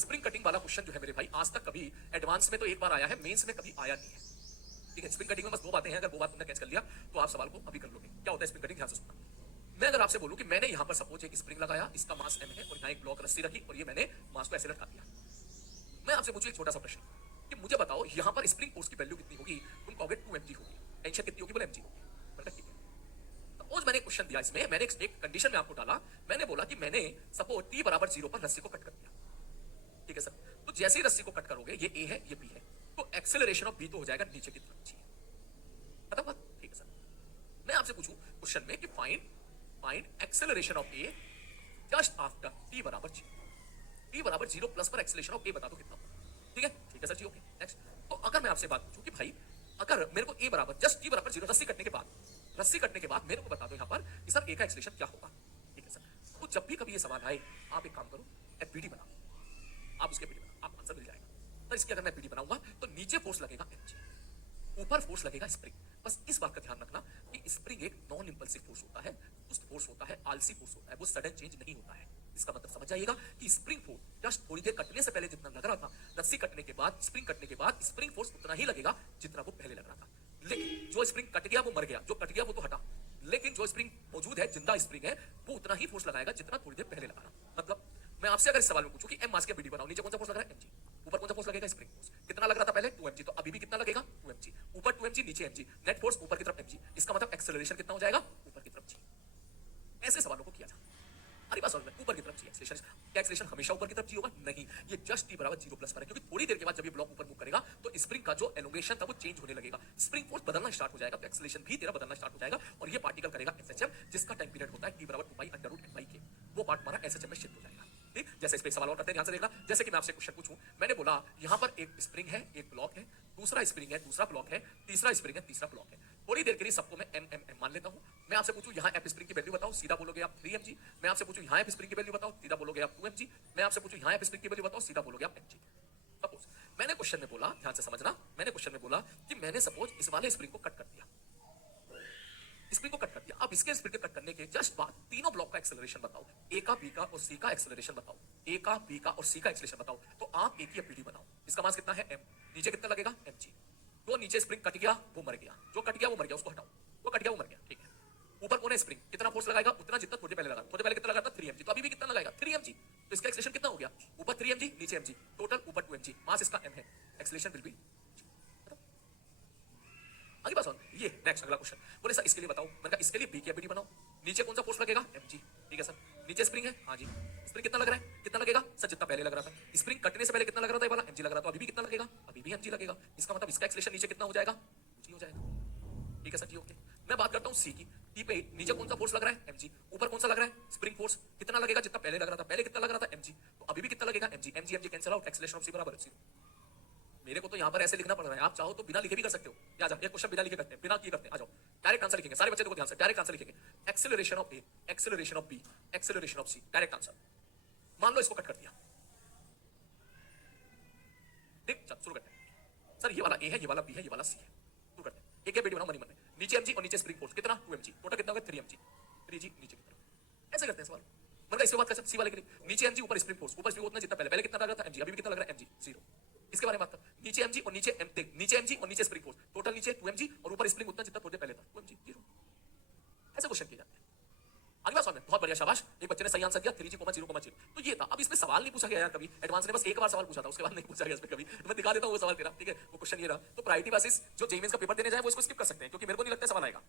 Spring cutting वाला question जो है मेरे भाई आज तक कभी एडवांस में तो एक बार आया है, मेंस में कभी आया नहीं है। ठीक है, स्प्रिंग कटिंग में बस दो बातें हैं, अगर वो बात तुमने कैच कर लिया तो आप सवाल को अभी कर लोगे। क्या होता है स्प्रिंग कटिंग, ध्यान से सुनना। मैं अगर आपसे बोलूं कि मैंने यहां पर सपोज एक स्प्रिंग लगाया, इसका मास m है और यहां एक ब्लॉक रस्सी रखी और ये मैंने मास को ऐसे लटका दिया। मैं आपसे पूछूं एक छोटा सा प्रश्न कि मुझे बताओ यहां पर स्प्रिंग फोर्स की वैल्यू कितनी होगी? तुम कहोगे 2 mg होगी। टेंशन कितनी होगी? बोले mg होगी। मतलब ठीक है, सपोज मैंने क्वेश्चन दिया, इसमें मैंने एक कंडीशन में आपको डाला, मैंने बोला कि मैंने सपोज t बराबर 0 पर रस्सी को कट कर दिया। ठीक है सर, तो जैसे ही रस्सी को कट करोगे, ये a है ये b है, तो एक्सेलरेशन ऑफ b तो हो जाएगा नीचे की तरफ। पता बात? ठीक है सर, मैं आपसे पूछूं क्वेश्चन में कि find acceleration of a just after t बराबर 0। t बराबर 0 प्लस पर एक्सेलरेशन ऑफ a बता दो कितना होगा। ठीक है सर जी, ओके नेक्स्ट। तो अगर मैं आपसे बात पूछूं कि भाई अगर मेरे को a बराबर जस्ट t बराबर 0 रस्सी कटने के बाद मेरे को बता दो यहां पर कि सर a का एक्सेलरेशन क्या होगा। ठीक है सर, तो जब भी कभी ये सवाल आए, आप एक काम करो, एफबीडी बनाओ, आप उसके एफबीडी बनाओ, आप आंसर मिल जाएगा। तो इसकी अगर मैं एफबीडी बनाऊंगा तो नीचे फोर्स लगेगा mg, ऊपर फोर्स लगेगा स्प्रिंग। बस इस बात का ध्यान रखना कि स्प्रिंग एक नॉन इंपल्सिव फोर्स होता है, उस फोर्स होता है, आलसी फोर्स होता है, वो सडन चेंज नहीं होता है। इसका मतलब समझ जाइएगा कि स्प्रिंग फोर्स जस्ट थोड़ी देर कटने से पहले जितना लग रहा था, रस्सी कटने के बाद, स्प्रिंग कटने के बाद स्प्रिंग फोर्स उतना ही लगेगा जितना वो पहले लग रहा था। लेकिन जो स्प्रिंग कट गया वो मर गया, जो कट गया वो तो हटा, लेकिन जो स्प्रिंग मौजूद है, जिंदा स्प्रिंग है, वो उतना ही फोर्स लगाएगा जितना थोड़ी देर पहले लगा रहा। मतलब मैं आपसे अगर इस सवाल में पूछूं कि एम मास के बीडी बनाओ, नीचे कौन सा फोर्स लग रहा है? mg, ऊपर कौन सा फोर्स लगेगा? Spring force. कितना लग रहा था पहले? 2mg, तो अभी भी कितना लगेगा? 2mg, ऊपर 2mg नीचे mg, नेट फोर्स ऊपर की तरफ mg। इसका मतलब एक्सेलरेशन कितना हो जाएगा? ऊपर की तरफ g। ऐसे सवालों को किया जाए, हरी बात समझ में, ऊपर की तरफ g एक्सेलरेशन। क्या एक्सेलरेशन हमेशा ऊपर की तरफ g होगा? नहीं, ये जस्ट t बराबर 0 प्लस पर है, क्योंकि थोड़ी देर के बाद जब ये ब्लॉक ऊपर मूव करेगा तो स्प्रिंग का जो एलोंगेशन था वो चेंज होने लगेगा, स्प्रिंग फोर्स बदलना स्टार्ट हो जाएगा, तो एक्सेलरेशन भी तेरा बदलना स्टार्ट हो जाएगा और ये पार्टिकल करेगा एसएचएम, जिसका टाइम पीरियड होता है t बराबर 2π√m/k। वो पार्ट हमारा एसएचएम में शिफ्ट हो जाएगा। ठीक, जैसे इस पे सवाल और करते हैं, ध्यान से देखना। जैसे कि मैं आपसे क्वेश्चन पूछूं, मैंने बोला यहां पर एक स्प्रिंग है, एक ब्लॉक है, दूसरा स्प्रिंग है, दूसरा ब्लॉक है, तीसरा स्प्रिंग है, तीसरा ब्लॉक है। थोड़ी देर के लिए सबको मैं m मान लेता हूं। मैं आपसे पूछूं यहां एफ स्प्रिंग की वैल्यू बताओ, सीधा बोलोगे आप 3mg। मैं आपसे पूछूं यहां एफ स्प्रिंग की वैल्यू बताओ, सीधा बोलोगे आप 2mg। मैं आपसे पूछूं यहां एफ स्प्रिंग की वैल्यू बताओ, सीधा बोलोगे आप mg। सपोज मैंने क्वेश्चन में बोला, ध्यान से समझना, मैंने क्वेश्चन में बोला कि मैंने सपोज इस वाले स्प्रिंग को कट कर दिया, स्प्रिंग को कट कर दिया। अब इसके स्प्रिंग के कट करने के जस्ट बाद तीनों ब्लॉक का एक्सेलरेशन बताओ, ए का, बी का और सी का एक्सेलरेशन बताओ, ए का, बी का और सी का एक्सेलरेशन बताओ। तो आप एक ही एफबीडी बनाओ। इसका मास कितना है? m, नीचे कितना लगेगा? mg। जो नीचे स्प्रिंग कट गया वो मर गया, जो कट गया वो मर गया, उसको हटाओ, वो कट गया वो मर गया। ठीक है, ऊपर कौन है? स्प्रिंग। कितना फोर्स लगाएगा? उतना जितना थोड़े पहले लगा, थोड़े पहले कितना लगा था? 3mg, तो अभी भी कितना लगाएगा? 3mg। तो इसका एक्सेलरेशन कितना हो गया? ऊपर 3mg नीचे mg, टोटल ऊपर 2mg, मास इसका m है, एक्सेलरेशन विल बी। आगे बात सुन, ये नेक्स्ट अगला क्वेश्चन। बोले सर इसके लिए बताओ, मैंने कहा इसके लिए बी की एफबीडी बनाओ। नीचे कौन सा फोर्स लगेगा? mg। ठीक है सर, नीचे स्प्रिंग है, हाँ जी। स्प्रिंग कितना लग रहा है? कितना लगेगा सर? जितना पहले लग रहा था। स्प्रिंग कटने से पहले कितना लग रहा था? ये वाला mg लग रहा था, अभी भी कितना लगेगा? अभी भी mg लगेगा। इसका मतलब इसका एक्सेलरेशन नीचे कितना हो जाएगा? g हो जाएगा। ठीक है सर जी, ओके। मैं बात करता हूँ सी की। टी पे नीचे कौन सा फोर्स लग रहा है? mg। ऊपर कौन सा लग रहा है? Spring force. कितना लगेगा? जितना पहले लग रहा था। पहले कितना लग रहा था? mg, तो अभी भी कितना लगेगा? mg। mg cancel out, acceleration of C बराबर 0। मेरे को तो यहाँ पर ऐसे लिखना पड़ रहा है, आप चाहो तो बिना लिखे भी कर सकते हो। या जाओ, एक क्वेश्चन बिना लिखे करते हैं, बिना किए करते हैं। आ जाओ, डायरेक्ट आंसर लिखेंगे। सारे बच्चे देखो ध्यान से, डायरेक्ट आंसर लिखेंगे। Acceleration of A, acceleration of B, acceleration of C, direct answer. मान लो इसको कट कर दिया, ठीक, चल शुरू करते हैं। सर ये वाला ए है, ये वाला बी है, ये वाला सी है, शुरू करते हैं। एक बेटी बनाओ मनी मन में, नीचे mg और नीचे स्प्रिंग फोर्स कितना? 2mg, टोटल कितना होगा? 3mg, 3g नीचे की तरफ। ऐसे करते हैं सवाल। मतलब इसके बाद सी वाले के लिए नीचे mg ऊपर स्प्रिंग फोर्स, ऊपर स्प्रिंग उतना जितना पहले, पहले कितना लग रहा था? mg, अभी भी कितना लग रहा है? mg 0। इसके बारे में बात कर, नीचे mg और नीचे नीचे mg और नीचे स्प्रिंग फोर्स, टोटल नीचे 2mg और ऊपर स्प्रिंग उतना जितना थोड़े पहले था, 2mg 0। ऐसे क्वेश्चन किए जाते हैं। अगला बात समझ, बहुत बढ़िया, शाबाश, एक बच्चे ने सही आंसर दिया, 3g,0,0। तो ये था। अब इसमें सवाल नहीं पूछा गया यार कभी, एडवांस ने बस एक बार सवाल पूछा था, उसके बाद नहीं पूछा गया इसमें कभी। मैं दिखा देता हूँ वो सवाल तेरा, ठीक है, वो क्वेश्चन ये रहा। तो प्रायोरिटी बेसिस जो जेईई मेंस का पेपर देने जाए वो इसको स्किप कर सकते हैं, क्योंकि मेरे को नहीं लगता सवाल आएगा।